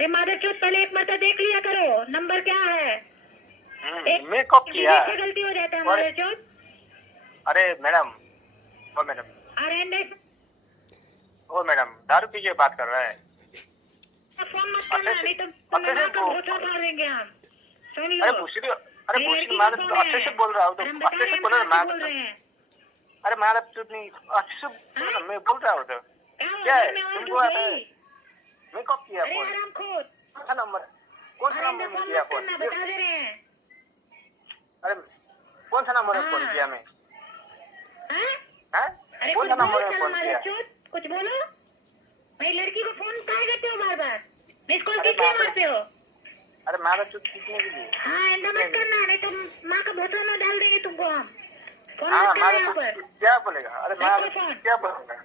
अरे माधव चुप, पहले एक मरता देख लिया करो नंबर क्या है। मैं कब किया? क्या गलती हो जाता है माधव चुप? अरे मैडम, ओ मैडम, अरे ओ मैडम, दारू पी के बात कर रहा है। फोन मत करना, नहीं तो तुम्हें का भूसा फाड़ देंगे हम। सुन लो। अरे भूसी माधव तो अच्छे से बोल रहा हूँ, तो अच्छे से बोलो ना माधव। अरे माधव चुप नहीं, अच्छे से बोलो ना, मैं बोल रहा हूँ। तो क्या है तुमको आता है? मैं कब किया फोन? कौन सा नंबर में किया फोन? बता दे रहे हैं। अरे कौन सा नंबर में फोन किया मैं? कौन सा नंबर में फोन किया? कुछ बोलो। भाई लड़की को फोन काहे करते हो बार बार? मिस कॉल किसलिए मारते हो? अरे माधव चुप कितने के लिए? हाँ ऐसा मत करना, नहीं तो माँ का भूसा में डाल देंगे तुमको हम। फोन हाँ मत करना यहाँ पर। क्या बोलेगा? अरे माधव क्या बोलेगा?